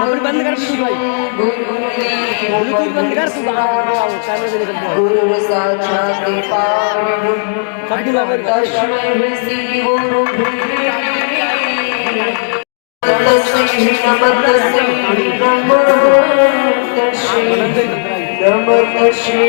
बंद कर भाई, ब्लूटूथ बंद कर तू, कैमरे से निकल जाओ। गुरु साक्षात पावन तस्मै श्री गुरु नमः तस्मै नमः तस्मै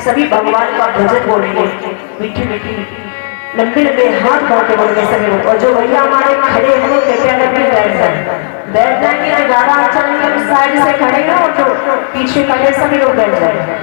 सभी भगवान का भजन बोलेंगे, मीठी मीठी लंबे लंबे हाथ बांधे बोलेंगे सभी लोग। और जो भैया हमारे खड़े हैं कृपया करके बैठ जाएंगे। ज्यादा अच्छा नहीं हम साइड से खड़े हैं और जो पीछे खड़े सभी लोग बैठ जाएंगे।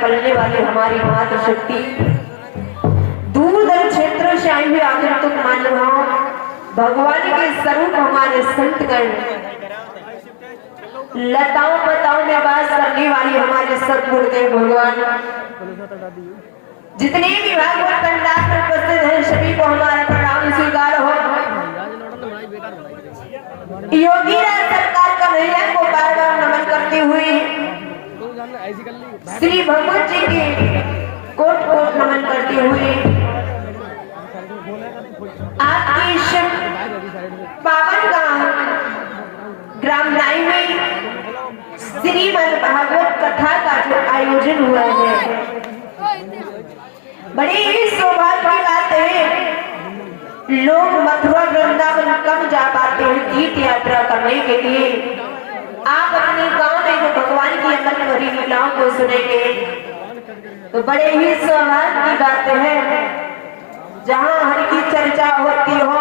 पलने वाली हमारी मातृ शक्ति दूर दर क्षेत्रों से आई हुई आगंतुक मानवाओं भगवान के स्वरूप हमारे संतगण लताओं पताओं में वास करने वाली हमारे सतगुरुदेव भगवान जितने भी भागवत पंडाल में उपस्थित हैं सभी को हमारा प्रणाम स्वीकार हो। योगी राज सरकार का महिला को बार बार नमन करते हुए श्री भगवत जी के कोट कोट नमन करते हुए आपकी पावन ग्राम नाई में श्रीमद् भागवत कथा का जो आयोजन हुआ है बड़ी ही सौभाग्य की बात है। लोग मथुरा वृंदावन कम जा पाते हैं तीर्थ यात्रा करने के लिए। आप अपने गांव में जो भगवान की अमल भरी लीलाओं को सुनेंगे तो बड़े ही सौभाग्य की बात है। जहां हरि की चर्चा होती हो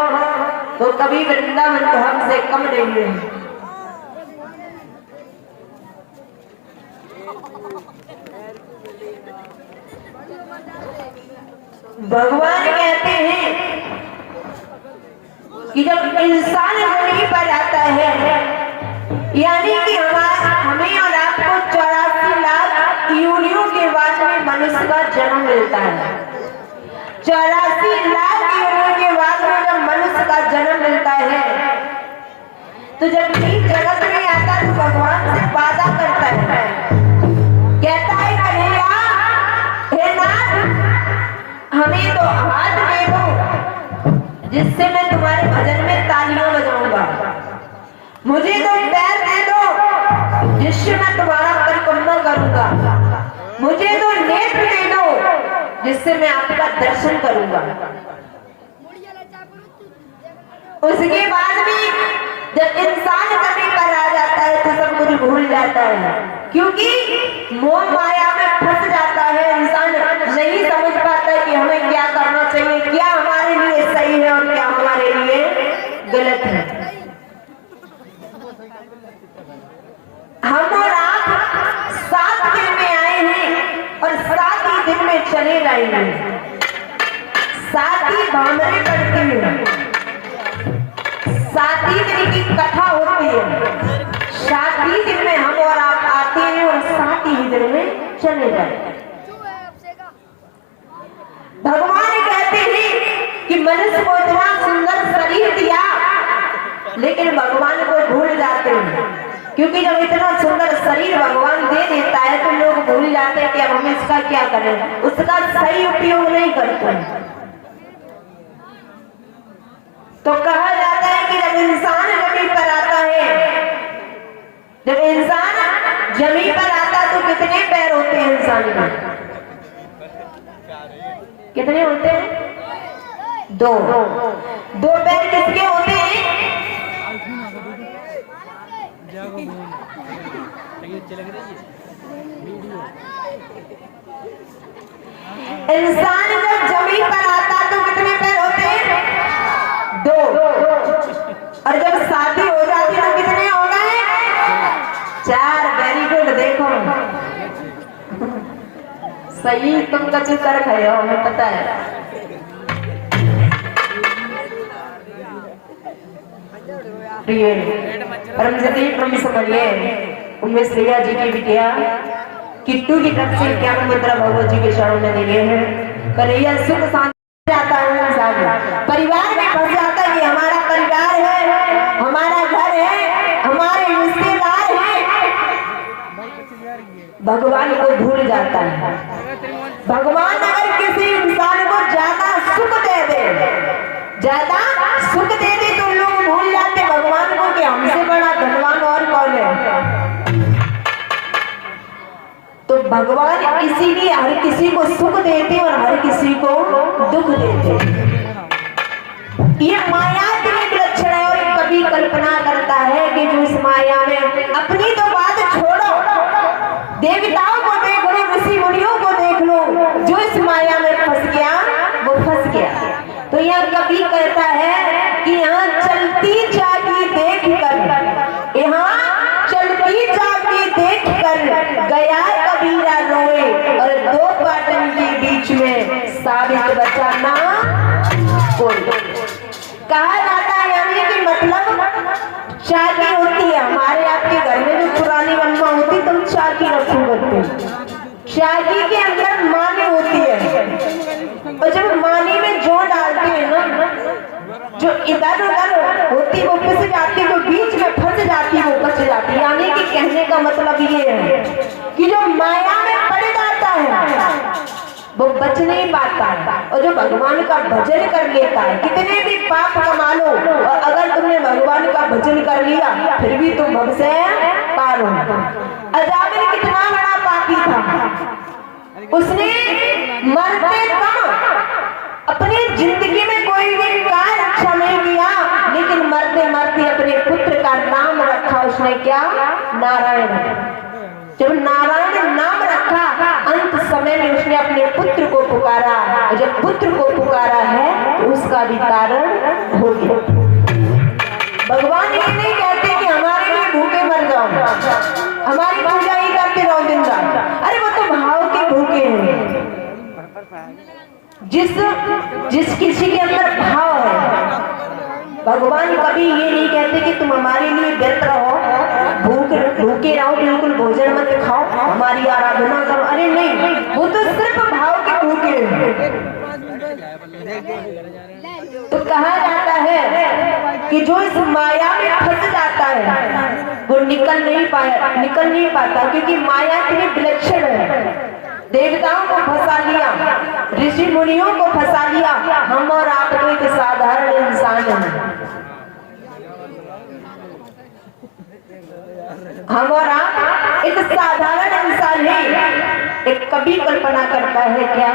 तो कभी वृंदावन धाम से कम नहीं है। भगवान कहते हैं कि जब इंसान धरती पर आता है यानी कि हमें और आपको 84 लाख योनियों के बाद में मनुष्य का जन्म मिलता है। 84 लाख योनियों के बाद में जब मनुष्य का जन्म मिलता है तो जब जीव जगत में आता तो भगवान से वादा करता है, कहता है कन्हैया हे नाथ हमें तो हाथ दे दो जिससे मैं तुम्हारे भजन में तालियां बजाऊंगा, मुझे तो पैर दे दो जिससे मैं तुम्हारा परिक्रमा करूंगा, मुझे तो नेत्र दे दो जिससे मैं आपका दर्शन करूंगा। उसके बाद भी जब इंसान कभी पर आ जाता है तो सब कुछ भूल जाता है, क्योंकि मोह माया में फंस जाता है। इंसान नहीं समझ पाता है कि हमें क्या करना चाहिए, क्या हमारे लिए सही है और क्या हमारे लिए गलत है। हम और आप 7 दिन में आए हैं और 7 ही दिन में चले जाएंगे। 7 ही भांडरे पड़ती है, 7 ही दिन की कथा होती है। 7 ही दिन में हम और आप आते हैं और 7 ही दिन में चले जाते। भगवान कहते हैं कि मनुष्य को इतना सुंदर शरीर दिया लेकिन भगवान को भूल जाते हैं, क्योंकि जब इतना सुंदर शरीर भगवान दे देता है तो लोग भूल जाते हैं कि अब हम इसका क्या करें, उसका सही उपयोग नहीं करते। तो कहा जाता है कि जब इंसान जमीन पर आता है, जब इंसान जमीन पर आता तो कितने पैर होते हैं इंसान के? कितने होते हैं? 2 पैर किसके होते हैं? इंसान जब जमीन पर आता तो कितने पैर होते हैं? 2। और जब शादी हो जाती तो कितने हो गए? 4। Very good. देखो सही तुम कच्चे कर खाए हो, हमें पता है। प्रिय परमजति प्रभु समझिए, उमेश भैया जी की बिटिया किट्टू की तरफ से क्या मुद्रा भगवत जी के चरणों में दिए हैं। कन्हैया सुख शांति जाता है इंसान परिवार में फंस जाता है कि हमारा परिवार है, हमारा घर है, हमारे रिश्तेदार हैं, भगवान को भूल जाता है। भगवान अगर किसी इंसान को ज्यादा सुख दे दे, ज्यादा सुख दे दे तो लोग भूल जाते भगवान को कि हमसे बड़ा धनवान और कौन है। तो भगवान इसीलिए हर किसी को सुख देते और हर किसी को दुख देते। ये माया के लक्षण है। और कभी कल्पना करता है कि जो इस माया में, अपनी तो बात छोड़ो, देवताओं को देख लो, ऋषि मुनियों को देख लो, जो इस माया में फंस गया वो फंस गया। तो यह कभी कहता है कि यहाँ चलती जागी देख कर, यहाँ चलती जागी देख कर गया कबीरा रोए, और दो पाटन के बीच में साबित बचा ना कोई। कहा जाता है यानी कि मतलब चाकी होती है हमारे आपके घर में जो पुरानी वनवा होती तुम चाकी रखो करते, चाकी के अंदर मानी होती है, और जब मानी में जो डालते हैं ना, जो इधर उधर होती वो फंस जाती, वो बीच में फंस जाती, वो बच जाती। यानी कि कहने का मतलब ये है कि जो माया में पड़ जाता है वो बच नहीं पाता है, और जो भगवान का भजन कर लेता है, कितने भी पाप कमा लो, और अगर तुमने भगवान का भजन कर लिया फिर भी तुम भव से पार हो। अजामिल कितना बड़ा पापी था, उसने मरते दम अपनी जिंदगी में कोई भी कार्य अच्छा नहीं किया, लेकिन मरते मरते अपने पुत्र का नाम रखा उसने, क्या? नारायण। जब नारायण नाम रखा, अंत समय में उसने अपने पुत्र को पुकारा, और जब पुत्र को पुकारा है तो उसका भी तारण हो गया। भगवान ये नहीं कहते कि हमारे लिए भूखे मर जाओ, हमारी पूजा ही करते रहो दिन रात। अरे वो तो भाव के भूखे हैं। जिस किसी के अंदर भाव है, भगवान कभी ये नहीं कहते कि तुम हमारे लिए व्यर्थ रहो, भूखे रहो, बिल्कुल भोजन मत खाओ, हमारी आराधना करो। अरे नहीं, वो तो सिर्फ भाव के भूखे हैं। तो कहा जाता है कि जो इस माया में फंस जाता है वो निकल नहीं पाता, क्योंकि माया इतनी विलक्षण है। देवताओं को फंसा लिया, ऋषि मुनियों को फंसा लिया, हम और आप तो एक साधारण इंसान हैं। हम और आप एक साधारण इंसान है। एक कवि कल्पना करता है क्या?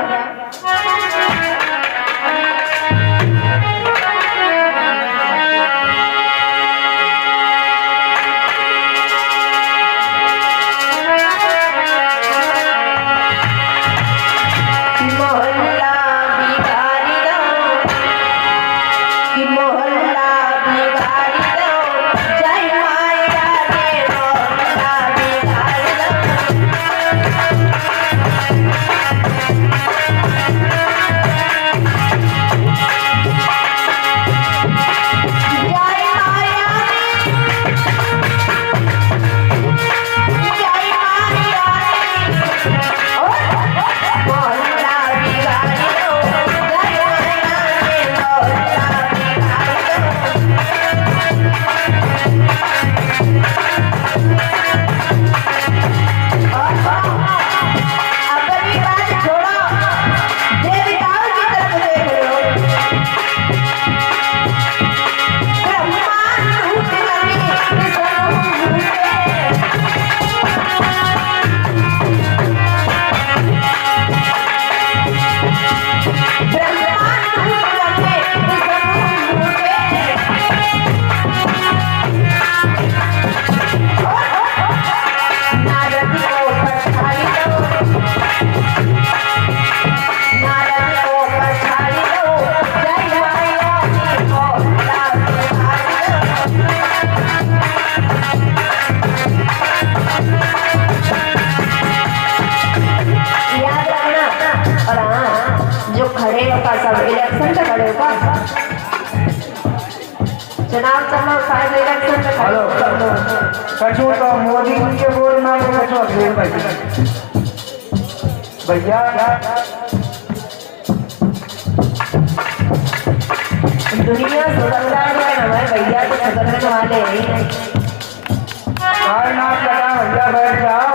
जो खड़े हो का सब इलेक्शन पे खड़े हो का चुनाव चलो शायद इलेक्शन पे खड़े हो कछु तो मोदी जी के बोलना तो कछु अखिलेश भाई भैया दुनिया सुधर है हमारे भैया तो सुधरने वाले नहीं और नाम लगा भैया बैठ जाओ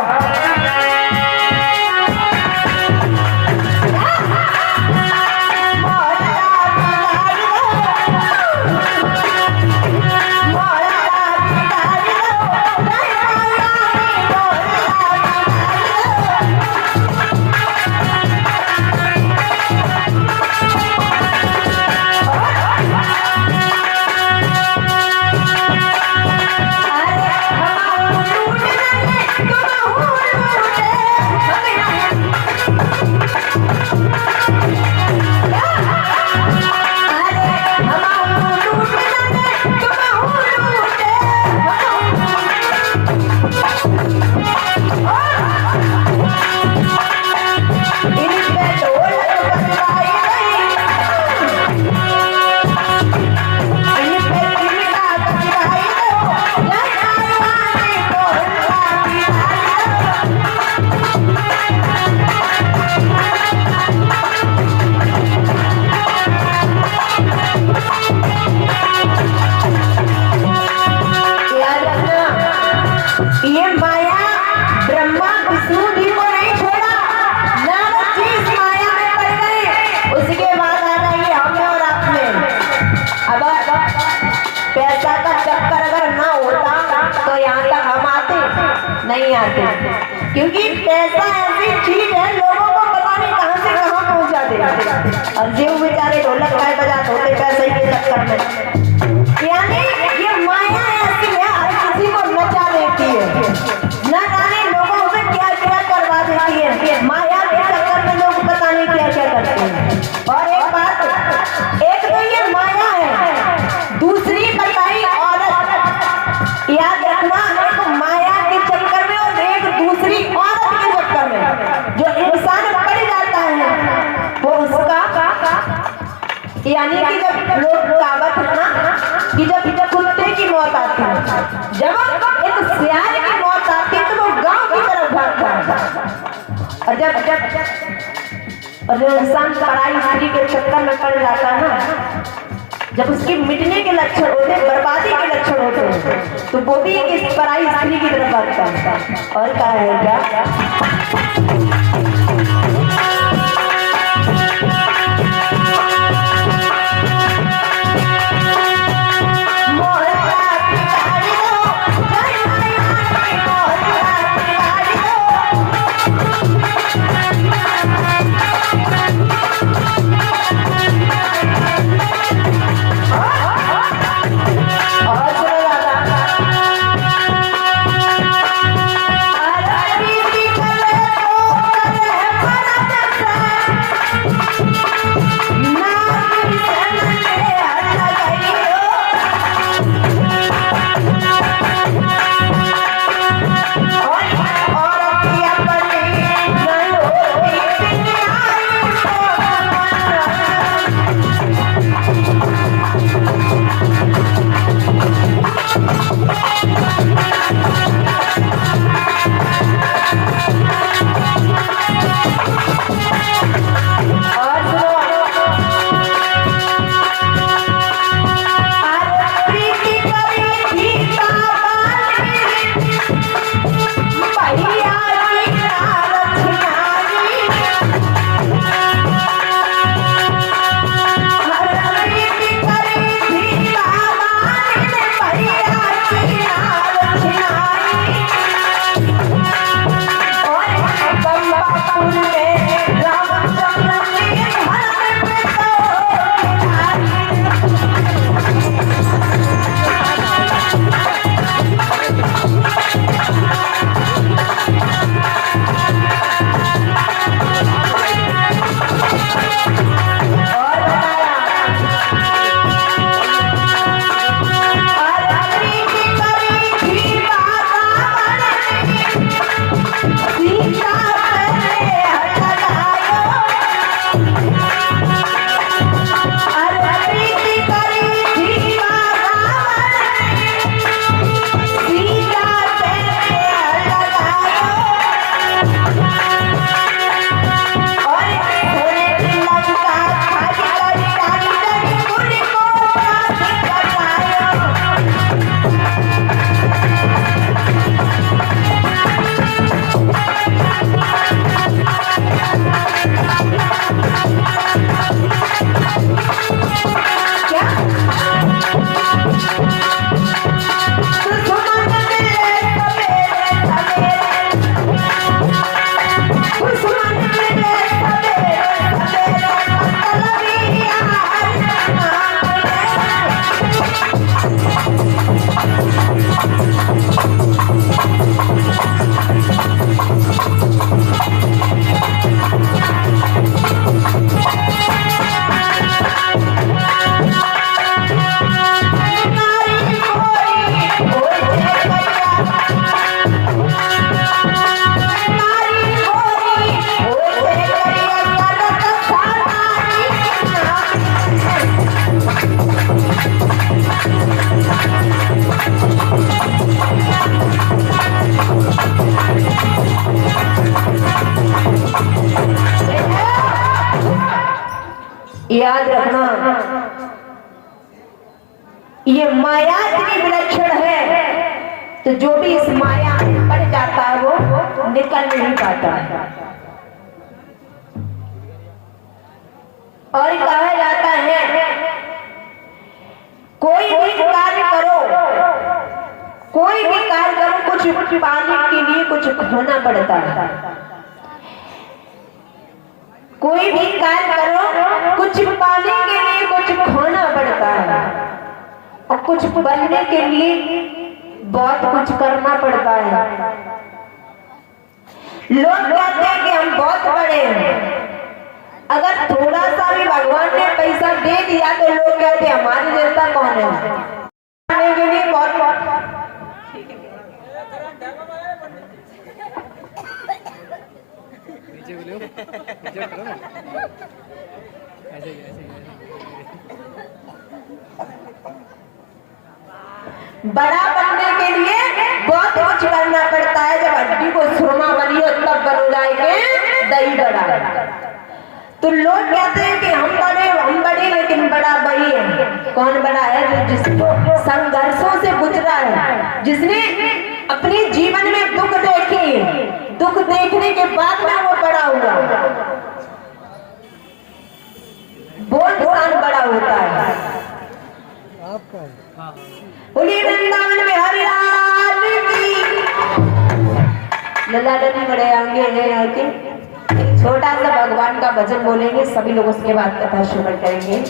नहीं आते क्योंकि पैसा ऐसी चीज है लोगों को पता नहीं कहां से कहां पहुंचा देगा और जीव बेचारे ढोलक गाय बजाते होते पैसे के चक्कर में यानी ये माया ऐसी है हर किसी को नचा देती है न जाने लोगों से क्या क्या करवा देती है माया के चक्कर में लोग पता नहीं क्या क्या करते हैं और एक बात एक तो ये माया है दूसरी बताई औरत याद रखना एक माया के चक्कर में और एक दूसरी औरत के चक्कर में जो इंसान पड़ जाता है वो उसका यानी कि जब लोग कहावत है ना कि जब कुत्ते की मौत आती है जब एक सियार की मौत आती है तो वो गांव की तरफ भागता है और जब इंसान पराई स्त्री के चक्कर में पड़ जाता है ना जब उसके मिटने के लक्षण होते हैं बर्बादी के लक्षण होते हैं तो वो भी इस पराई स्त्री की तरफ भागता है और क्या है क्या याद रखना, ये माया इतनी विलक्षण है तो जो भी इस माया में पड़ जाता है वो निकल नहीं पाता है। और कहा जाता है कोई भी कार्य करो, कोई भी कार्य करो, कुछ पाने के लिए कुछ खोना पड़ता है। कोई भी कार्य करो, कुछ पाने के लिए कुछ खोना पड़ता है, और कुछ बनने के लिए बहुत कुछ करना पड़ता है। लोग कहते हैं कि हम बहुत बड़े हैं, अगर थोड़ा सा भी भगवान ने पैसा दे दिया तो लोग कहते हैं हमारे जैसा कौन है। करने के लिए बहुत बड़ा बनने के लिए बहुत कुछ करना पड़ता है। जब हड्डी को सुरमा बनी हो तब बन जाएंगे दही बड़ा। तो लोग कहते हैं कि हम बड़े लेकिन बड़ा वही है। कौन बड़ा है? जो जिसको संघर्षों से गुजरा है, जिसने अपने जीवन में दुख देखे, दुख देखने के बाद में वो बड़ा हुआ, वो इंसान बड़ा होता है। बोलिए वृंदावन में हरि लाल की। लल्ला लल्ली बड़े आगे हैं आके छोटा सा भगवान का भजन बोलेंगे, सभी लोग उसके बाद कथा श्रवण करेंगे।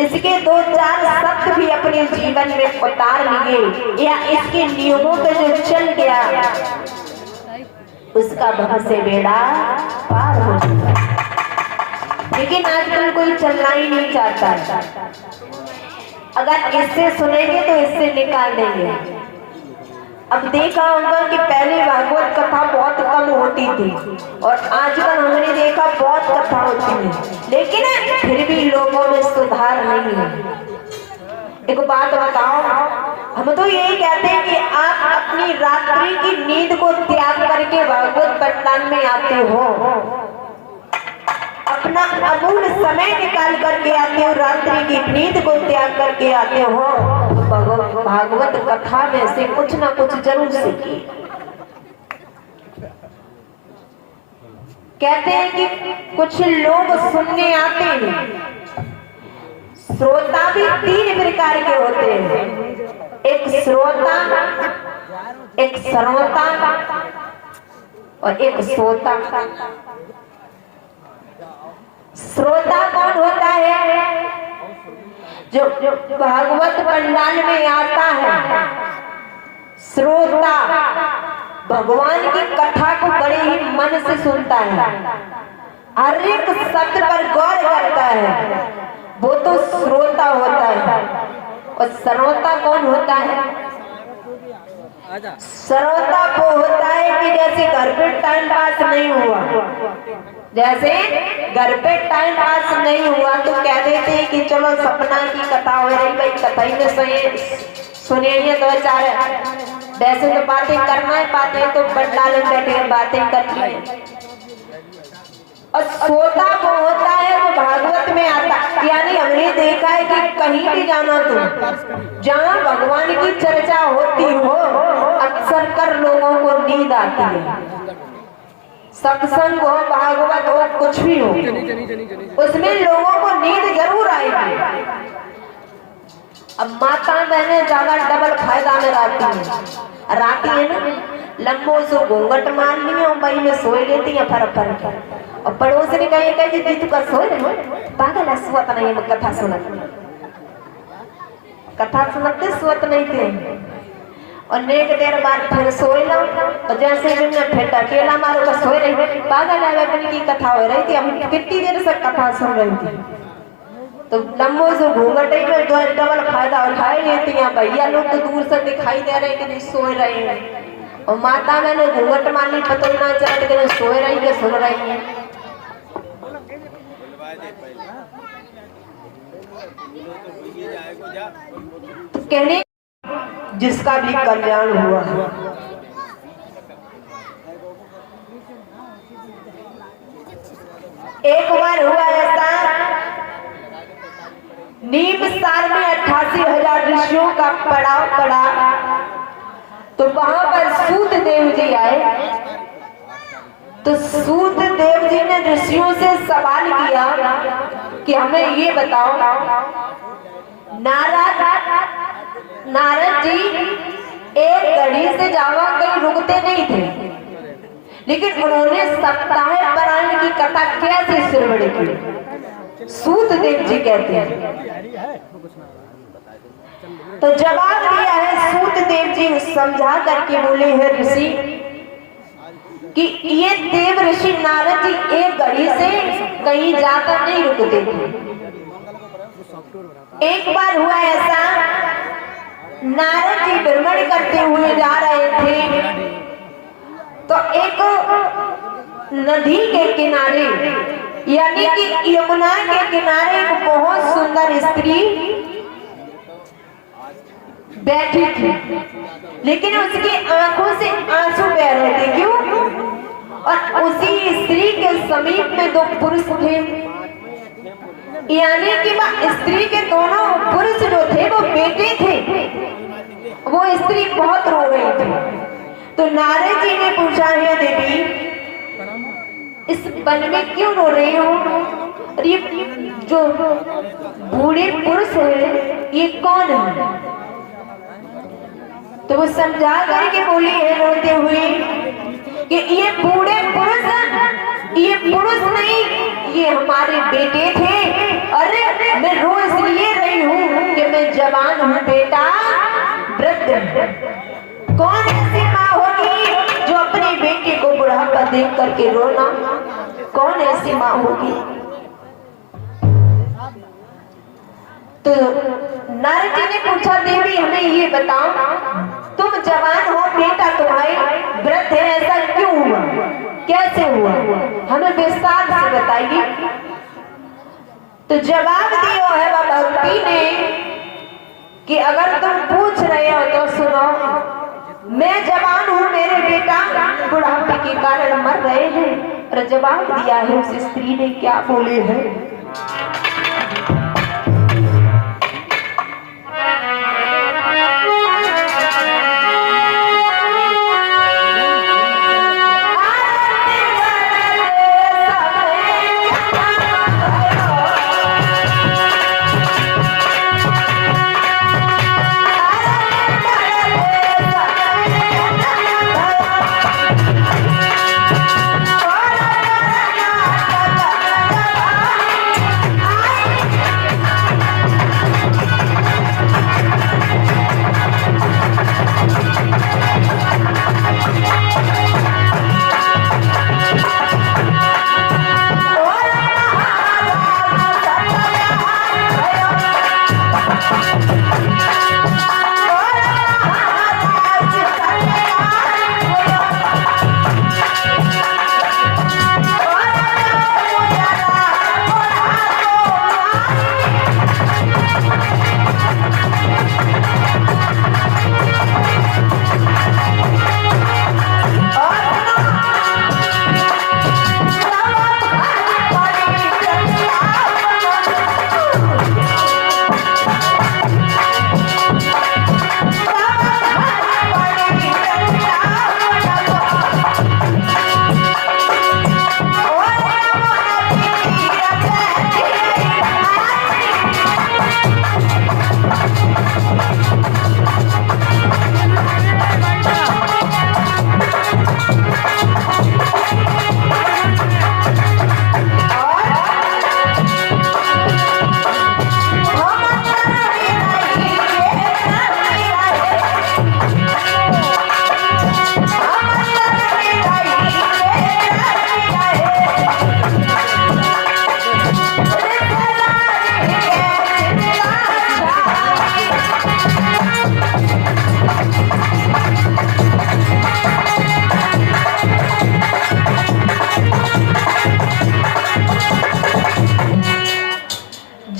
इसके 2-4 शब्द भी अपने जीवन में उतार लिए या इसके नियमों पे जो चल गया उसका भविष्य बेड़ा पार हो जाता। लेकिन आजकल कोई चलना ही नहीं चाहता। अगर इससे सुनेंगे तो इससे निकाल देंगे। अब देखा होगा कि पहले भागवत कथा बहुत कम होती थी और आजकल हमने देखा बहुत कथा होती है, लेकिन फिर भी लोगों में सुधार नहीं है। एक बात बताओ, हम तो यही कहते हैं कि आप अपनी रात्रि की नींद को त्याग करके भागवत पठन में आते हो, अपना अमूल्य समय निकाल करके आते हो, रात्रि की नींद को त्याग करके आते हो, भागवत कथा में से कुछ ना कुछ जरूर सीखिए। कहते हैं कि कुछ लोग सुनने आते हैं, श्रोता भी 3 प्रकार के होते हैं, एक श्रोता, एक श्रोता और एक श्रोता। श्रोता कौन होता है? जो भागवत पंडाल में आता है। श्रोता भगवान की कथा को बड़े ही मन से सुनता है, हर एक शब्द पर गौर करता है, वो तो श्रोता होता है। और श्रोता कौन होता है? श्रोता वो होता है कि जैसे घर पे टाइम पास नहीं हुआ, जैसे घर पे टाइम पास नहीं हुआ तो कह देते हैं कि चलो सपना की कथा हो रही, भाई कथा ही में सुनिए 2-4, वैसे तो बातें करना ही पाते हैं तो पंडाल में बैठे बातें करती है। और श्रोता वो होता है वो भागवत में आता, यानी हमने देखा है कि कहीं भी जाना तो जहाँ भगवान की चर्चा होती हो अक्सर कर लोगों को नींद आती है। सत्संग हो, भागवत हो, कुछ भी हो, उसमें लोगों को नींद जरूर आएगी। अब माता बहने ज्यादा डबल फायदा में राती है ना, लंबो से घूंघट मार ली और भाई में सोए लेती है फर और पड़ोस ने कहे जी तू का सोए पागल सुवत नहीं, कथा सुनते सुवत नहीं थे। और नेक देर बाद फिर सोए लो और जैसे फिर अकेला मारो तो सोए रही, पागल है की कथा हो रही थी, हम कितनी देर से कथा सुन रही थी। तो लंबो से घूंघट में डबल फायदा उठाए लेती हैं। भैया लोग तो दूर से दिखाई दे रहे कि सोए रहे हैं और माता मैंने घूंघट मारनी पता ही ना चला कि सोए रही कि सुन रही है। तो कहने जिसका भी कल्याण हुआ है। एक बार हुआ ऐसा, नीम साल में 88,000 ऋषियों का पड़ाव पड़ा, तो वहां पर सूत देव जी आए। तो सूत देव जी ने ऋषियों से सवाल किया कि हमें ये बताओ, नारद जी एक घड़ी से ज्यादा कहीं रुकते नहीं थे, लेकिन उन्होंने सप्ताह पारायण की कथा कैसे शुरू की? सूत देव जी कहते हैं। तो जवाब दिया है सूत देव जी समझा करके बोले हैं ऋषि कि ये देव ऋषि नारद जी एक घड़ी से कहीं जाता नहीं रुकते थे। एक बार हुआ ऐसा, नारद जी भ्रमण करते हुए जा रहे थे, तो एक नदी के किनारे यानी कि यमुना के किनारे एक बहुत सुंदर स्त्री बैठी थी, लेकिन उसकी आंखों से आंसू बह रहे थे। क्यों? और उसी स्त्री के समीप में 2 पुरुष थे, यानी कि वह स्त्री के दोनों पुरुष जो थे वो बेटे थे। वो स्त्री बहुत रो रही थी। तो नारद जी ने पूछा, है देवी इस वन में क्यों रो रही हो? और ये जो बूढ़े पुरुष है ये कौन है? तो वो समझा करके बोली है रोते हुए कि ये बूढ़े पुरुष, ये पुरुष नहीं, ये हमारे बेटे थे। अरे मैं रो इसलिए जवान हूँ बेटा वृद्ध। कौन ऐसी माँ होगी जो अपनी बेटी को बुढ़ापा देख करके रोना? कौन ऐसी माँ होगी? तो नारद जी ने पूछा देवी हमें ये बताओ, तुम जवान हो बेटा तुम्हारी वृद्ध है, ऐसा क्यों हुआ, कैसे हुआ, हमें विस्तार से बताइए। तो जवाब दिया है भगवती ने कि अगर तुम पूछ रहे हो तो सुनो, मैं जवान हूँ, मेरे बेटा बुढ़ापे के कारण मर रहे हैं। और जवाब दिया है उस स्त्री ने, क्या बोले हैं?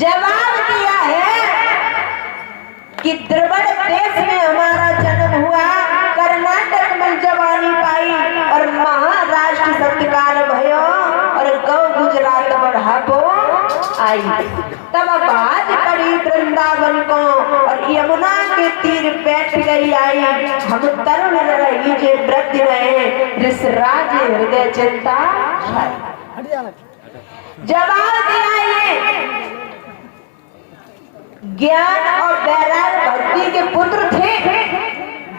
जवाब दिया है कि द्रविड़ देश में हमारा जन्म हुआ, कर्नाटक में जवानी पाई और महाराष्ट्र सत्कार भयो और गौ गुजरात बढ़ापो आई। तब बाज पड़ी वृंदावन को और यमुना के तीर बैठ गई आई। हम तरुण रही जे वृद्ध रहे, ऋषराज हृदय चिंता। जवाब दिया ये ज्ञान और वैराग भक्ति के पुत्र थे।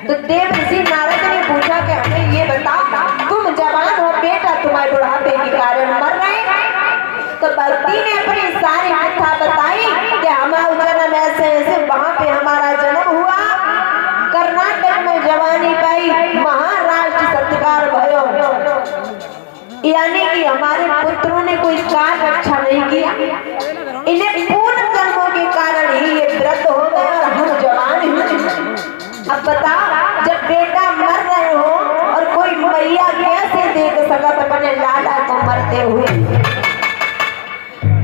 तो देवर्षि नारद ने पूछा कि हमें ये बताओ, तुम जवान हो बेटा तुम्हारे बुढ़ापे के कारण मर रहे। तो भक्ति ने अपनी सारी कथा बताई कि हमारा जन्म ऐसे ऐसे वहां पे हमारा जन्म हुआ, कर्नाटक में जवानी पाई, महाराष्ट्र सत्कार भयो, यानी कि हमारे पुत्रों ने कोई कार्य अच्छा नहीं किया, इन्हें पूर्ण कर्मों के कारण ही ये वृद्ध हो गए और हम जवान हैं। अब बताओ, जब बेटा मर रहे हो और कोई मैया कैसे देख सकत अपने लाला को मरते हुए?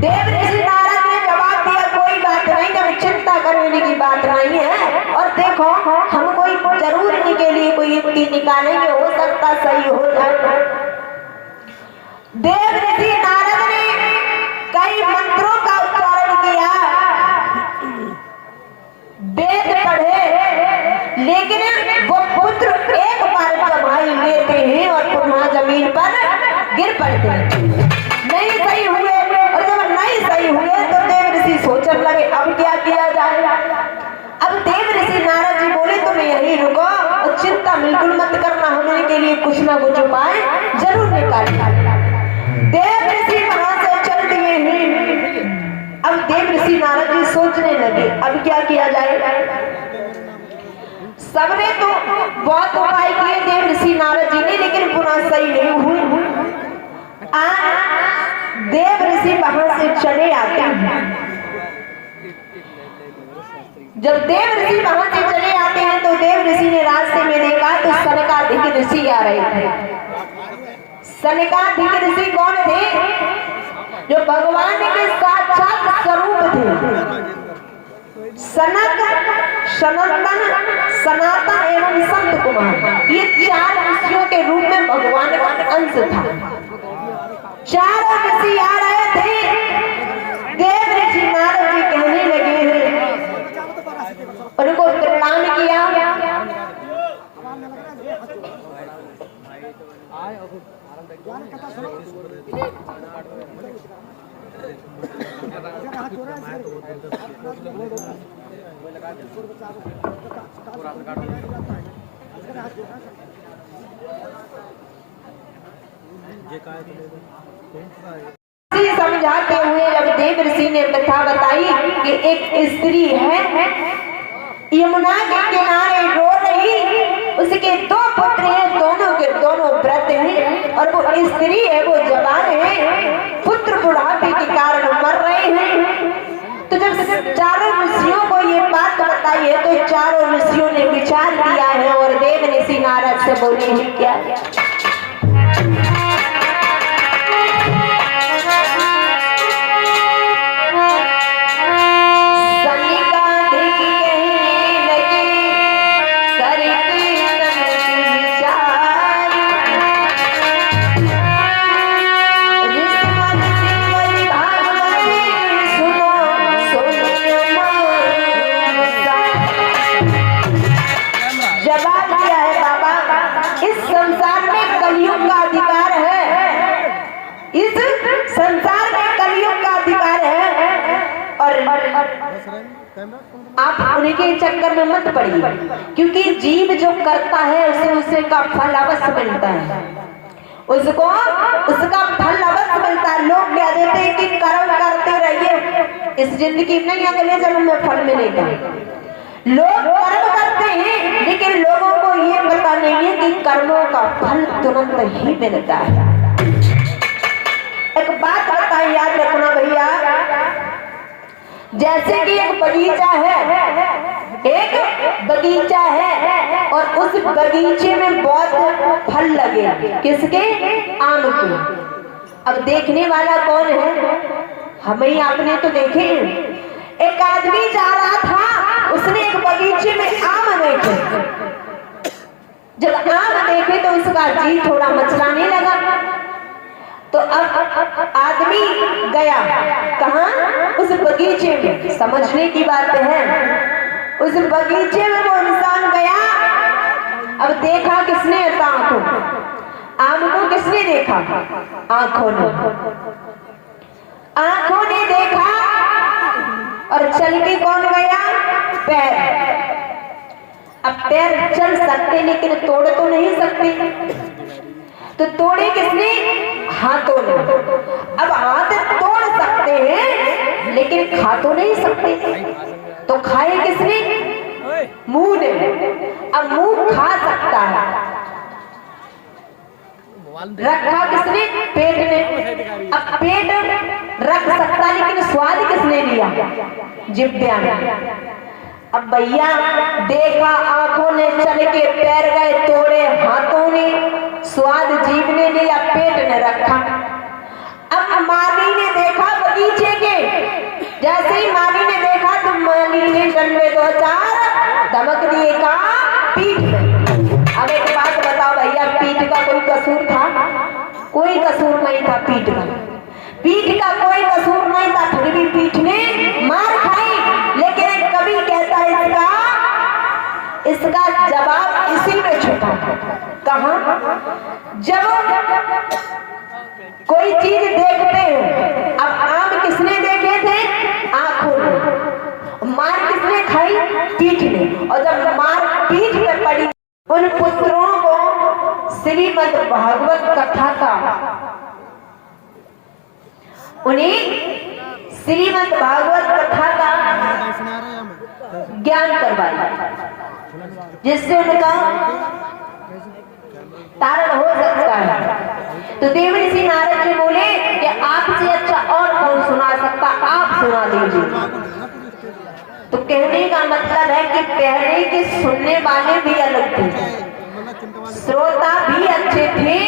देवर्षि नारद ने जवाब दिया, कोई बात नहीं, जब चिंता करने की बात नहीं है। और देखो, हम कोई जरूर इनके लिए कोई युक्ति निकालेंगे, हो सकता सही हो जाए। देवर्षि नारद ने कई मंत्रों का उच्चारण किया, वेद पढ़े, लेकिन वो पुत्र एक बार कमाई लेते हैं और पुनः जमीन पर गिर पड़ते हैं, नहीं सही हुए। और जब नहीं सही हुए तो देवर्षि सोचने लगे अब क्या किया जाए। अब देवर्षि नारद जी बोले तुम यहीं रुको और चिंता बिल्कुल मत करना, हमने के लिए कुछ ना कुछ उपाय जरूर निकालेंगे। देवर्षि वहां से चल दिए हैं। अब देव ऋषि नारद जी सोचने लगे अब क्या किया जाए। सबने तो बहुत उपाय किए देव ऋषि नारद जी ने, लेकिन पुनः सही नहीं हुए। देव ऋषि वहां से चले आते हैं। जब देव ऋषि वहां से चले आते हैं तो देव ऋषि ने रास्ते में देखा तो सनकादिक ऋषि आ रहे थे। सनकादिक ऋषि कौन थे? जो भगवान के साक्षात स्वरूप थे। सनक, सनातन, सनातन एवं संत कुमार, ये 4 ऋषियों के रूप में भगवान का अंश था। 4 ऋषि आ रहे थे। देव ऋषि नारद जी कहने लगे हैं, उनको प्रणाम किया। समझाते हुए जब देव ऋषि ने कथा बताई कि एक स्त्री है यमुना के किनारे रो रही, उसके 2 पुत्र हैं, दोनों के दोनों व्रत हैं और वो स्त्री है, वो जवान है, पुत्र बुढ़ापे के कारण मर रहे हैं। तो जब 4 ऋषियों को ये बात बताई है तो 4 ऋषियों ने विचार किया है और देव ऋषि नारद से बोले क्या आप उनके चक्कर में मत पड़िए, क्योंकि जीव जो करता है उसे उसे का फल अवश्य मिलता है, उसको उसका फल अवश्य मिलता है। लोग कह देते हैं कि कर्म करते रहिए, इस जिंदगी नहीं अगले जन्म में फल मिलेगा। लोग कर्म करते हैं लेकिन लोगों को ये पता नहीं है कि कर्मों का फल तुरंत ही मिलता है। एक बात बता याद रखना भैया, जैसे कि एक बगीचा है और उस बगीचे में बहुत फल लगे, किसके? आम के। अब देखने वाला कौन है? हमें ही आपने तो देखे। एक आदमी जा रहा था, उसने एक बगीचे में आम देखे। जब आम देखे तो उसका जी थोड़ा मचलाने लगा। तो अब आदमी गया कहाँ? उस बगीचे में। समझने की बात है, उस बगीचे में वो इंसान गया। अब देखा किसने? आंखों। आम को किसने देखा? आंखों ने। आंखों ने देखा और चल के कौन गया? पैर। अब पैर चल सकते लेकिन तोड़ तो नहीं सकते, तो तोड़े किसने? हाथों ने। अब हाथ तोड़ सकते हैं लेकिन खा तो नहीं सकते, तो खाए किसने? मुंह ने। अब मुंह खा सकता है, रखा किसने? पेट ने। अब पेट रख सकता लेकिन स्वाद किसने लिया? जिह्वा ने। अब भैया देखा आंखों ने, चल के पैर गए तोड़े हाथों ने, स्वाद जीभ ने लिया, पेट ने रखा। अब माली ने देखा बगीचे के, जैसे ही माली ने देखा तो माली ने डंडे 2-4 धमक दिए का पीठ में। अब एक बात बताओ भैया, पीठ का कोई कसूर था? कोई कसूर नहीं था पीठ का। पीठ का कोई कसूर नहीं था, फिर भी पीठ ने मार खाई। लेकिन कभी कहता है इसका जवाब इसी में छुपा। कहाँ? जब कोई चीज देखते हो। अब आम किसने देखे थे? आंखों ने। मार किसने खाई? पीठ ने। और जब मार पीठ पे पड़ी, उन पुत्रों को श्रीमद् भागवत कथा का उन्हें श्रीमद् भागवत कथा का ज्ञान करवाया, जिससे उनका तारण हो सकता है। तो देवर्षि नारद जी बोले कि आपसे अच्छा और कौन सुना सकता, आप सुना दीजिए। तो कहने का मतलब है कि पहले के सुनने वाले भी अलग थे, श्रोता भी अच्छे थे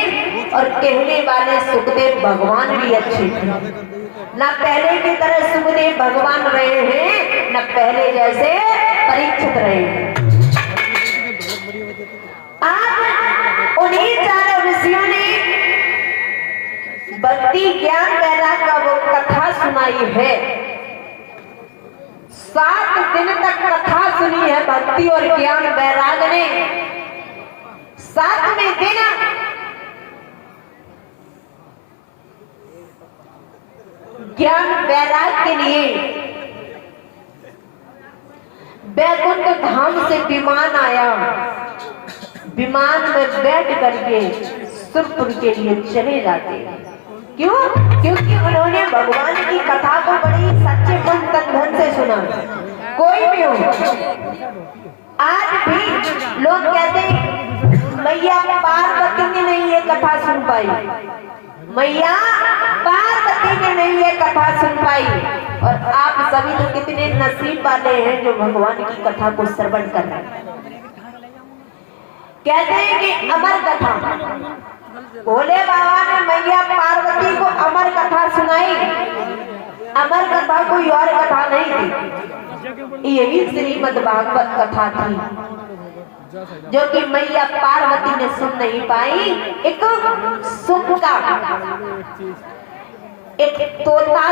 और कहने वाले सुखदेव भगवान भी अच्छे थे। न पहले की तरह सुखदेव भगवान रहे हैं, न पहले जैसे परीक्षित रहे हैं। आज उन्हीं चारों ऋषियों ने भक्ति ज्ञान वैराग्य का वो कथा सुनाई है। 7 दिन तक कथा सुनी है भक्ति और ज्ञान वैराग्य ने। 7वें दिन ज्ञान वैराग्य के लिए बैकुंठ धाम से विमान आया। विमान में बैठ करके सुरपुर के लिए चले जाते। क्यों? क्योंकि उन्होंने भगवान की कथा को बड़ी सच्चे मन तन धन से सुना। कोई भी हो, आज भी लोग कहते मैया पार्वती ने नहीं ये कथा सुन पाई, मैया पार्वती ने नहीं ये कथा सुन पाई। और आप सभी लोग कितने नसीब वाले हैं जो भगवान की कथा को श्रवण कर रहे हैं। कहते हैं कि अमर कथा, भोले बाबा ने मैया पार्वती को अमर कथा सुनाई। अमर कथा कोई और कथा नहीं थी, यही श्रीमद् भागवत कथा थी, जो कि मैया पार्वती ने सुन नहीं पाई। एक सुख का एक तोता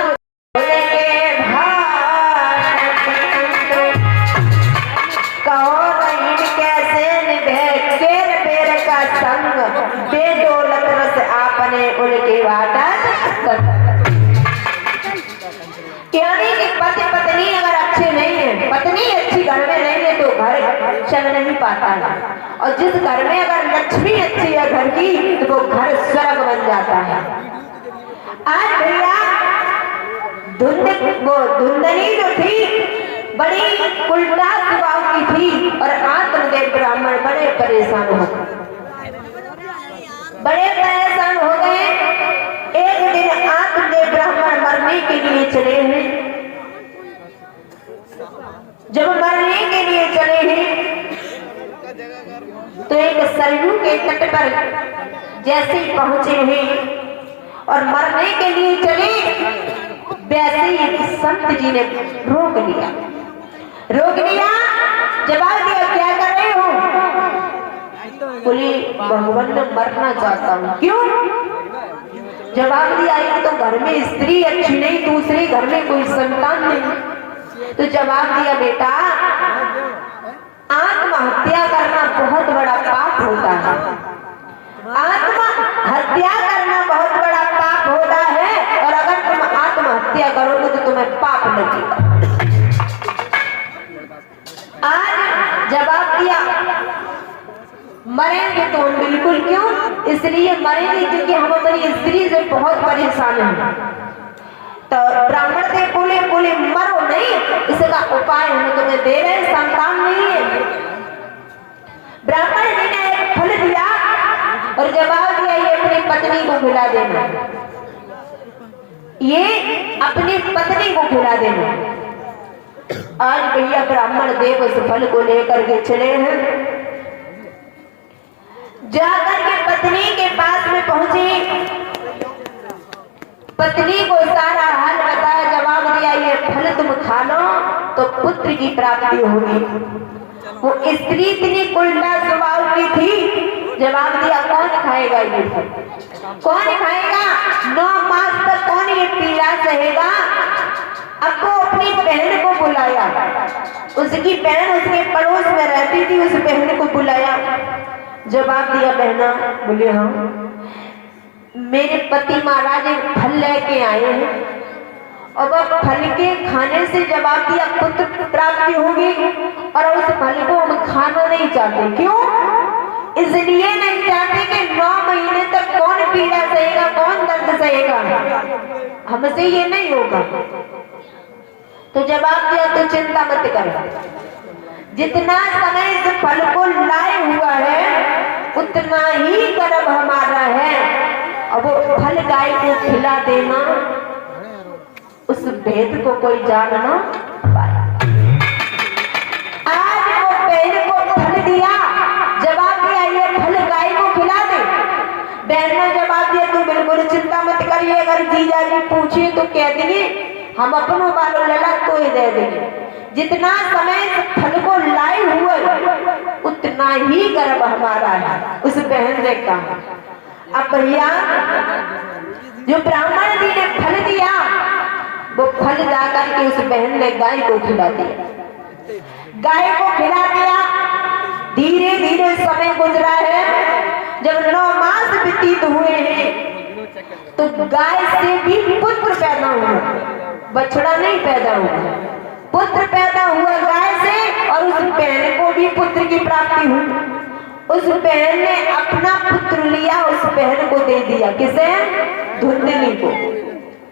बेदौलत रस आपने उनके वाटन। यानी कि पति पत्नी अगर अच्छे नहीं है, पत्नी अच्छी घर में नहीं है तो घर चल नहीं पाता है। और जिस घर में अगर लक्ष्मी अच्छी है घर की, तो वो घर स्वर्ग बन जाता है। आज भैया धुंधनी जो थी बड़ी उल्टा स्वभाव की थी, और आत्मदेव ब्राह्मण बड़े परेशान हो गए, बड़े परेशान हो गए। एक दिन आत्मदेव ब्राह्मण मरने के लिए चले हैं। जब मरने के लिए चले हैं तो एक सरयू के तट पर जैसे ही पहुंचे हैं और मरने के लिए चले, वैसे ही एक संत जी ने रोक लिया। जवाब दिया, क्या कर रहे हो? बोले भगवान में मरना चाहता हूँ। क्यों? जवाब दिया, एक तो घर में स्त्री अच्छी नहीं, दूसरे घर में कोई संतान नहीं। तो जवाब दिया, बेटा आत्महत्या करना बहुत बड़ा पाप होता है। आत्महत्या करना बहुत बड़ा पाप होता है, और अगर तुम आत्महत्या करोगे तो तुम्हें पाप लगेगा। आज जवाब दिया, मरेंगे तो हम बिल्कुल क्यों, इसलिए मरेंगे क्योंकि हम अपनी स्त्री से बहुत परेशान हैं। तो ब्राह्मण देव बोले मरो नहीं, इसका उपाय हम तुम्हें दे रहे, संतान नहीं है। ब्राह्मण जी ने एक फल दिया और जवाब दिया, ये अपनी पत्नी को खिला देना, ये अपनी पत्नी को खिला देना। आज भैया ब्राह्मण देव उस फल को लेकर के चले हैं। जाकर के पत्नी के पास में पहुंचे, पत्नी को सारा हाल बताया। जवाब दिया, ये फल तुम खा लो तो पुत्र की प्राप्ति होगी। वो स्त्री इतनी उल्टा स्वभाव की थी। जवाब दिया, कौन खाएगा ये फल? कौन खाएगा? 9 मास तक कौन ये पीड़ा सहेगा? अब वो अपनी बहन को बुलाया, उसकी बहन उसके पड़ोस में रहती थी, उस बहन को बुलाया। जवाब दिया, बहना। बोले हाँ, मेरे पति महाराज एक फल लेके आए हैं, और वह फल के खाने से जवाब दिया पुत्र प्राप्ति होगी, और उस फल को हम खाना नहीं चाहते। क्यों? इसलिए नहीं चाहते कि 9 महीने तक कौन पीड़ा सहेगा, कौन दर्द सहेगा, हमसे ये नहीं होगा। तो जवाब दिया तो चिंता मत कर, जितना समय इस फल को लाए हुआ है उतना ही गर्भ हमारा है, और वो फल गाय को खिला देना, उस भेद को कोई जान ना पाए। आज वो बहन को फल दिया, जवाब दिया ये फल गाय को खिला दे। बहन ने जवाब दिया तू बिल्कुल चिंता मत करिए, अगर जीजा जी पूछे तो कह देंगे हम अपनों बालों लला तो ही दे देंगे। जितना समय फल को लाए हुए उतना ही गर्भ हमारा है, उस बहन ने कहा। अब भैया जो ब्राह्मण जी ने फल दिया वो फल जाकर के उस बहन ने गाय को खिला दिया। गाय को खिला दिया, धीरे धीरे समय गुजरा है। जब 9 मास व्यतीत हुए हैं तो गाय से भी पुत्र पैदा हुआ, बछड़ा नहीं पैदा हुआ, पुत्र पैदा हुआ गाय से, और उस बहन को भी पुत्र की प्राप्ति हुई। उस बहन ने अपना पुत्र लिया, उस बहन को दे दिया, किसे? धुंधली को।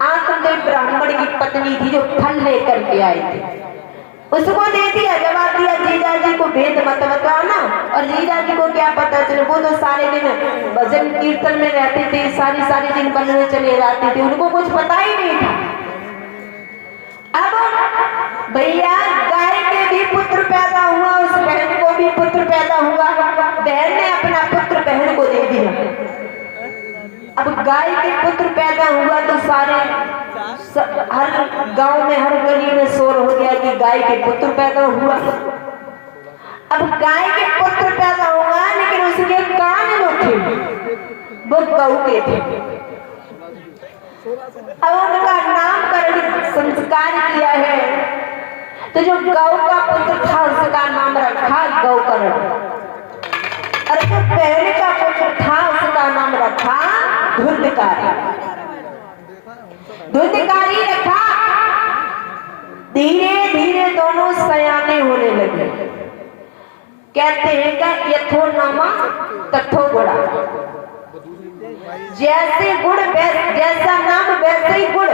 आत्मदेव ब्राह्मण की पत्नी थी जो फल लेकर के आई थी, उसको दे दिया। जवाब दिया जीजा जी को भेद मत बताओ ना, और जीजा जी को क्या पता चले, वो तो सारे दिन भजन कीर्तन में रहते थे, सारी दिन वन में चले जाते थे, उनको कुछ पता ही नहीं था। अब भैया गाय के भी पुत्र पैदा हुआ, उस बहन को भी पुत्र पैदा हुआ, बहन ने अपना पुत्र बहन को दे दिया। अब गाय के पुत्र पैदा हुआ तो सारे हर गांव में, हर गली में शोर हो गया कि गाय के पुत्र पैदा हुआ। अब गाय के पुत्र पैदा हुआ, लेकिन उसके कान जो थे वो गौ के थे। अब उनका नामकरण संस्कार किया है, तो जो गौ का पुत्र था उसका नाम रखा गौकर्ण, और जो पहले का पुत्र था उसका नाम रखा धुंधकारी। धुंधकारी रखा। धीरे धीरे दोनों सयाने होने लगे। कहते हैं कि यथो नामा तथो गुड़ा, जैसे गुड़ जैसा नाम वैसे ही गुड़,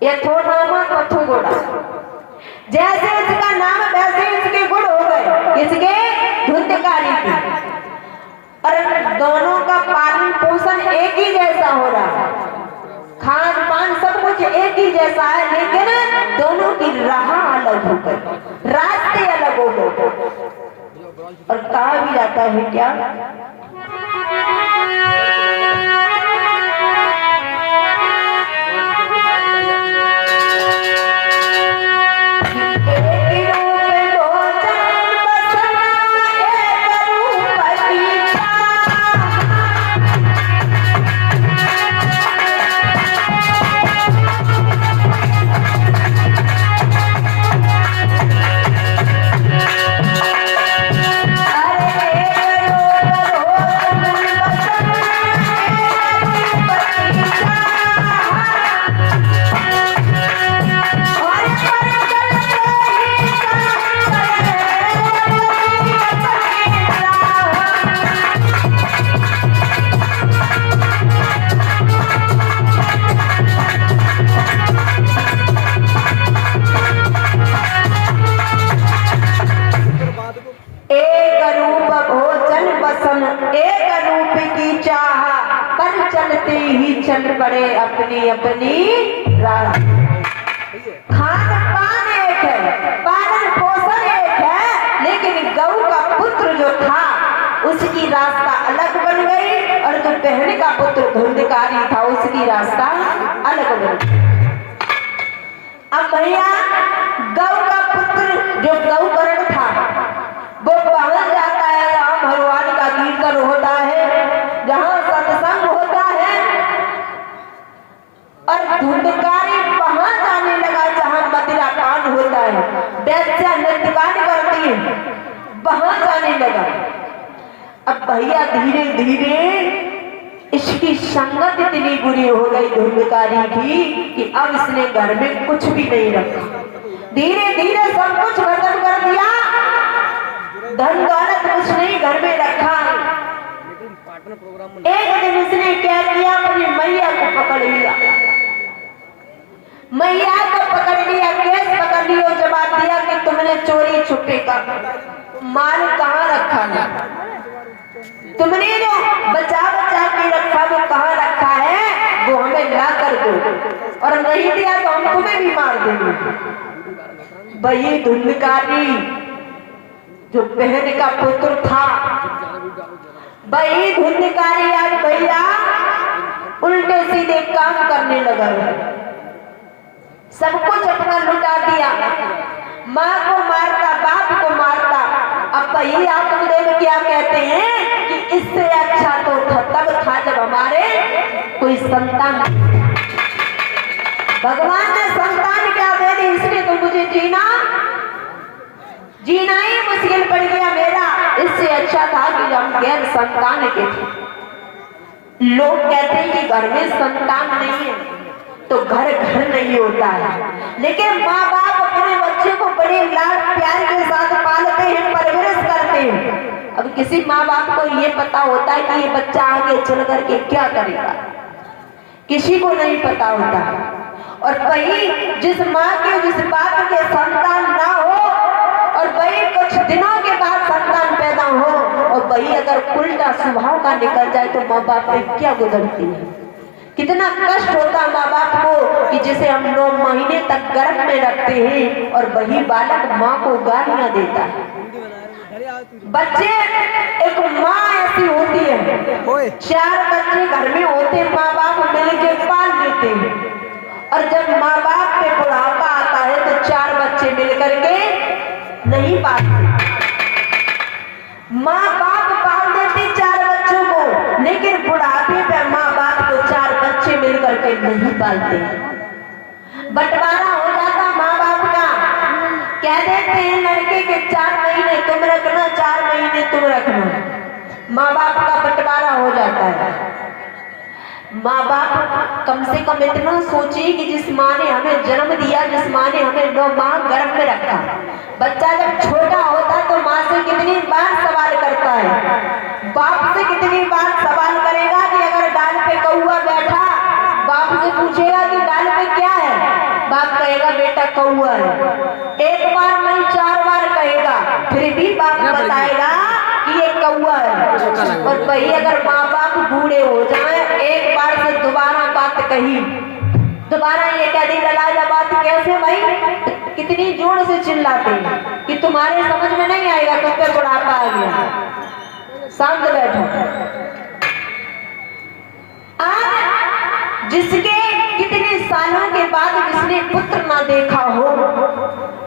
यथो नामा तथो गुड़ा, जैसे उसका नाम वैसे उसके गुड़ हो गए, इसके धुंधकारी की। और दोनों का पालन पोषण एक ही जैसा हो रहा, खान पान सब कुछ एक ही जैसा है, लेकिन दोनों की राह अलग हो गई, रास्ते अलग हो गए। और कहा भी जाता है क्या, चल पड़े अपनी अपनी राह। खान पान एक है, पालन पोषण एक है, लेकिन गौ का पुत्र जो था उसकी रास्ता अलग बन गई, और जो बहन का पुत्र धुंधकारी था उसकी रास्ता अलग बन गई। अब भैया गौ का पुत्र जो गौकर्ण था वो पहुंच जाता है जहां भगवान का कीर्तन होता है, जहां सत्संग होता है, और धुंधकारी वहां जाने लगा जहां मदिरा पान होता है, वैश्या नृत्यगान करती है, वहां जाने लगा। अब भैया धीरे धीरे इसकी संगत इतनी बुरी हो गई धुंधकारी की कि अब इसने घर में कुछ भी नहीं रखा, धीरे धीरे सब कुछ खत्म कर दिया, धन दौलत कुछ नहीं घर में रखा। एक दिन उसने क्या किया, अपनी मैया को पकड़ लिया, मैया को पकड़ लिया, केस पकड़ लिया, जवाब दिया कि तुमने चोरी छुपे का माल कहाँ रखा है, तुमने जो बचा बचा के रखा वो कहाँ रखा है, वो हमें ला कर दो, और नहीं दिया तो हम तुम्हें भी मार देंगे। वही धुंधकारी जो बहन का पुत्र था, वही धुंधकारी आज भैया उल्टे सीधे काम करने लगा, सब कुछ अपना लुटा दिया, माँ को मारता, बाप को मारता। अब वही आत्मदेव क्या कहते हैं कि इससे अच्छा तो तब था जब हमारे कोई संतान, भगवान ने संतान क्या दे दी, इसलिए तो मुझे जीना ही मुश्किल पड़ गया मेरा। इससे अच्छा था कि हम गैर संतान के थे। लोग कहते हैं कि घर में संतान नहीं है तो घर घर नहीं होता है, लेकिन माँ बाप अपने बच्चे को बड़े लाड प्यार के साथ पालते हैं, परवरिश करते हैं। अब किसी माँ बाप को ये पता होता है कि ये बच्चा आगे चल करके क्या करेगा, किसी को नहीं पता होता। और वही जिस माँ के जिस बाप के संतान ना हो और वही कुछ दिनों के बाद संतान पैदा हो और वही अगर उल्टा स्वभाव का निकल जाए तो माँ बाप पे क्या गुजरती है, कितना कष्ट होता माँ बाप को कि जिसे हम 9 महीने तक गर्भ में रखते हैं और वही बालक माँ को गालियां देता है। बच्चे, एक माँ ऐसी होती है, 4 बच्चे घर में होते, माँ बाप मिलकर पाल लेते हैं, और जब माँ बाप पे बुढ़ापा आता है तो 4 बच्चे मिलकर के नहीं पालते। माँ बाप पाल देते 4 बच्चों को, लेकिन बुढ़ापे पे माँ बाप को 4 बच्चे मिलकर के नहीं पालते। बंटवारा हो जाता माँ बाप का, कह देते हैं लड़के के 4 महीने तुम रखना, 4 महीने तुम रखना, माँ बाप का बंटवारा हो जाता है। माँ बाप कम से कम इतना सोचिए कि जिस माँ ने हमें जन्म दिया, जिस माँ ने हमें 9 माह गर्भ में रखा, बच्चा जब छोटा होता तो माँ से कितनी बार सवाल करता है, बाप से कितनी बार सवाल करेगा कि अगर डाल पे कौआ बैठा, बाप से पूछेगा कि डाल पे क्या है, बाप कहेगा बेटा कौआ है, 1 बार नहीं 4 बार कहेगा, फिर भी बाप बताएगा कि ये कौआ है। और वही अगर माँ बाप बूढ़े हो जाए, एक बार से दोबारा बात कही, दोबारा ये कह दी लला बात कैसे भाई, कितनी जोर से चिल्लाते हैं कि तुम्हारे समझ में नहीं आएगा, तुम पे बुढ़ापा आ गया, शांत बैठो। आज जिसके कितने सालों के बाद जिसने पुत्र ना देखा हो,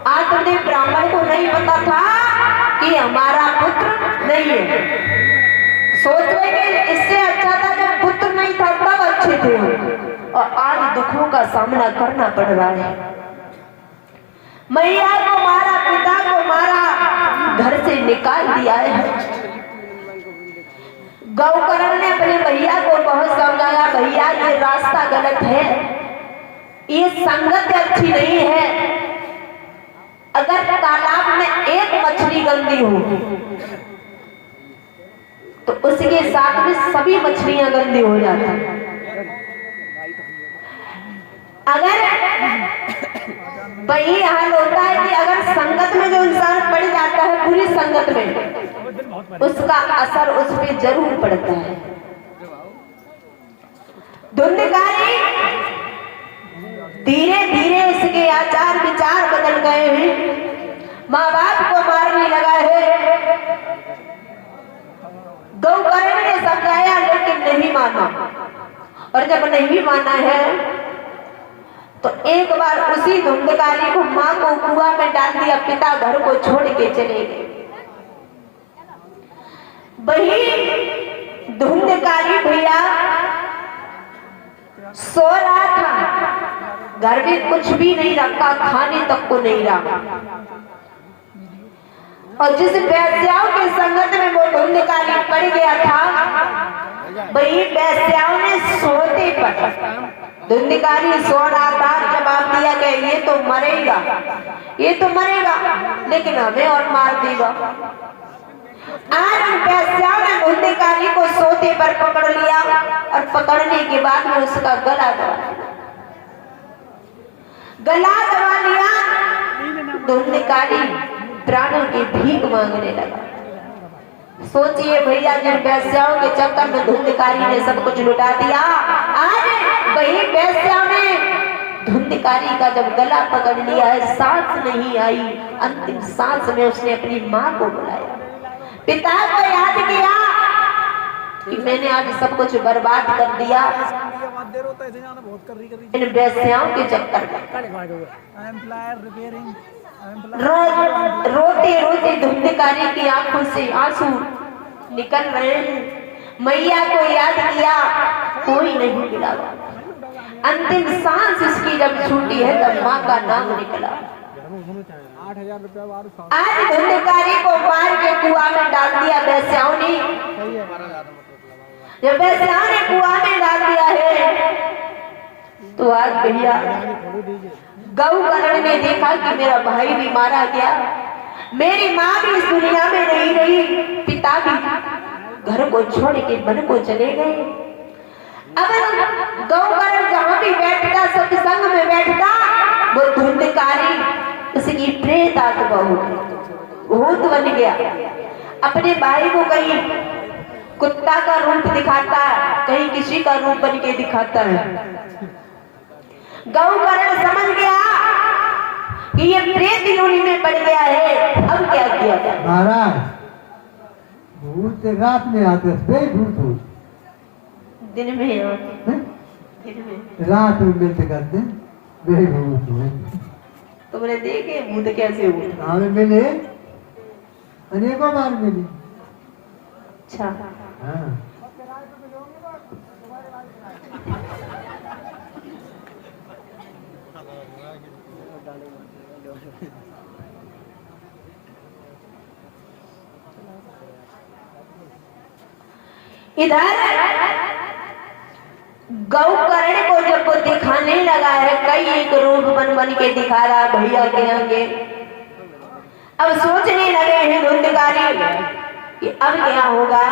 आज तुमने ब्राह्मण को नहीं पता था कि हमारा पुत्र नहीं है, सोच रहे कि इससे अच्छा था जब पुत्र नहीं था तब अच्छे थे, और आज दुखों का सामना करना पड़ रहा है। मैया को मारा, पिता को मारा, घर से निकाल दिया है। गौकर्ण ने अपने भैया को बहुत समझाया, भैया ये रास्ता गलत है, ये संगत अच्छी नहीं है, अगर तालाब में एक मछली गंदी हो तो उसके साथ में सभी मछलियां गंदी हो जाती हैं। अगर वही हाल होता है कि अगर संगत में जो इंसान पड़ जाता है, बुरी संगत में, उसका असर उस पर जरूर पड़ता है। धुंधकारी धीरे धीरे इसके आचार विचार बदल गए हैं, माँ बाप को मारने लगा है। गौकर्ण ने समझाया लेकिन नहीं माना, और जब नहीं माना है तो एक बार उसी धुंधकारी को माँ को कुआं में डाल दिया, पिता घर को छोड़ के चले गए। वही धुंधकारी भैया सो रहा था, घर में कुछ भी नहीं रखा, खाने तक को नहीं रखा, और जिस वैश्याओं के संगत में वो धुंधकारी पड़ गया था, वही वैश्याओं ने सोते पर, धुंधकारी सो रहा था, जवाब दिया कि ये तो मरेगा, ये तो मरेगा, लेकिन हमें और मार देगा। आज उन वैश्याओं ने धुंधकारी को सोते पर पकड़ लिया, और पकड़ने के बाद में उसका गला दबा। गला दबा लिया, धुंधकारी प्राणों की भीख मांगने लगा। सोचिए भैया, जिन वैश्याओं के चक्कर में धुंधकारी ने सब कुछ लुटा दिया, आज वही वैश्या ने धुंधकारी का जब गला पकड़ लिया है, सांस नहीं आई, अंतिम सांस में उसने अपनी माँ को बुलाया, पिता को याद किया कि मैंने आज सब कुछ बर्बाद कर दिया इन वैश्याओं के चक्कर में। रोते रोते धुंधकारी की आंखों से आंसू निकल रहे हैं। मैया को याद किया, कोई नहीं मिला। अंतिम सांस उसकी जब छूटी है तब माँ का नाम निकला। आज धुंधकारी को मार के कुआं में डाल दिया वैश्याओं ने। जब वैश्याओं ने कुआं में डाल दिया है तो आज भैया गौकर्ण ने देखा कि मेरा भाई भी मारा गया, मेरी माँ भी इस दुनिया में नहीं रही, पिता भी घर को छोड़ के वन को चले गए। अब गौकर्ण जहाँ भी बैठता, सत्संग में बैठता, वो धुंधकारी उसकी प्रेत आत्मा भूत बन गया। अपने भाई को कहीं कुत्ता का रूप दिखाता है, कहीं किसी का रूप बन के दिखाता है। गौकर्ण समझ गया कि ये प्रेत योनि में पड़ गया है, अब क्या किया जाए। महाराज, भूत रात में आते, भूत दिन में आते, दिन में रात में मिलते करते वे भूत हुए। तुमने देखे भूत कैसे हुए? हमें मिले, अनेकों बार मिले। अच्छा, हाँ। इधर गौकर्ण को जब वो दिखाने लगा है, कई एक रूप बन बन के दिखा रहा भैया के आगे। अब सोचने लगे हैं धुंधकारी कि अब क्या होगा।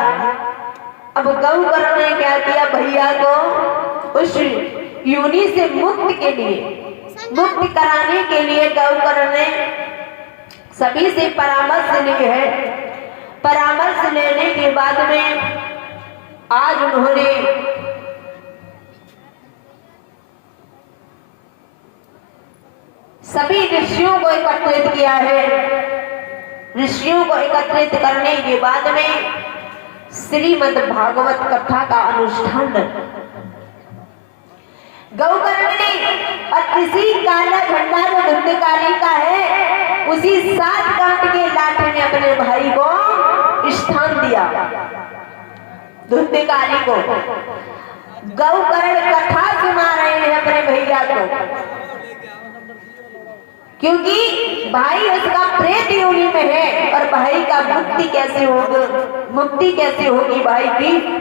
अब गौकर्ण ने क्या किया, भैया को उस योनि से मुक्त कराने के लिए गौकर्ण ने सभी से परामर्श ली है। परामर्श लेने के बाद में आज उन्होंने सभी ऋषियों को एकत्रित किया है। ऋषियों को एकत्रित करने के बाद में श्रीमद् भागवत कथा का अनुष्ठान गौकर्ण ने, और इसी काला झंडा जो धुंधकारी का है, उसी 7 कांट के लाठी ने अपने भाई को स्थान दिया। धुंधकारी को गौकर्ण कथा सुना रहे हैं अपने भैया को, क्योंकि भाई उसका प्रेत योनि में है और भाई का मुक्ति कैसे होगी भाई की।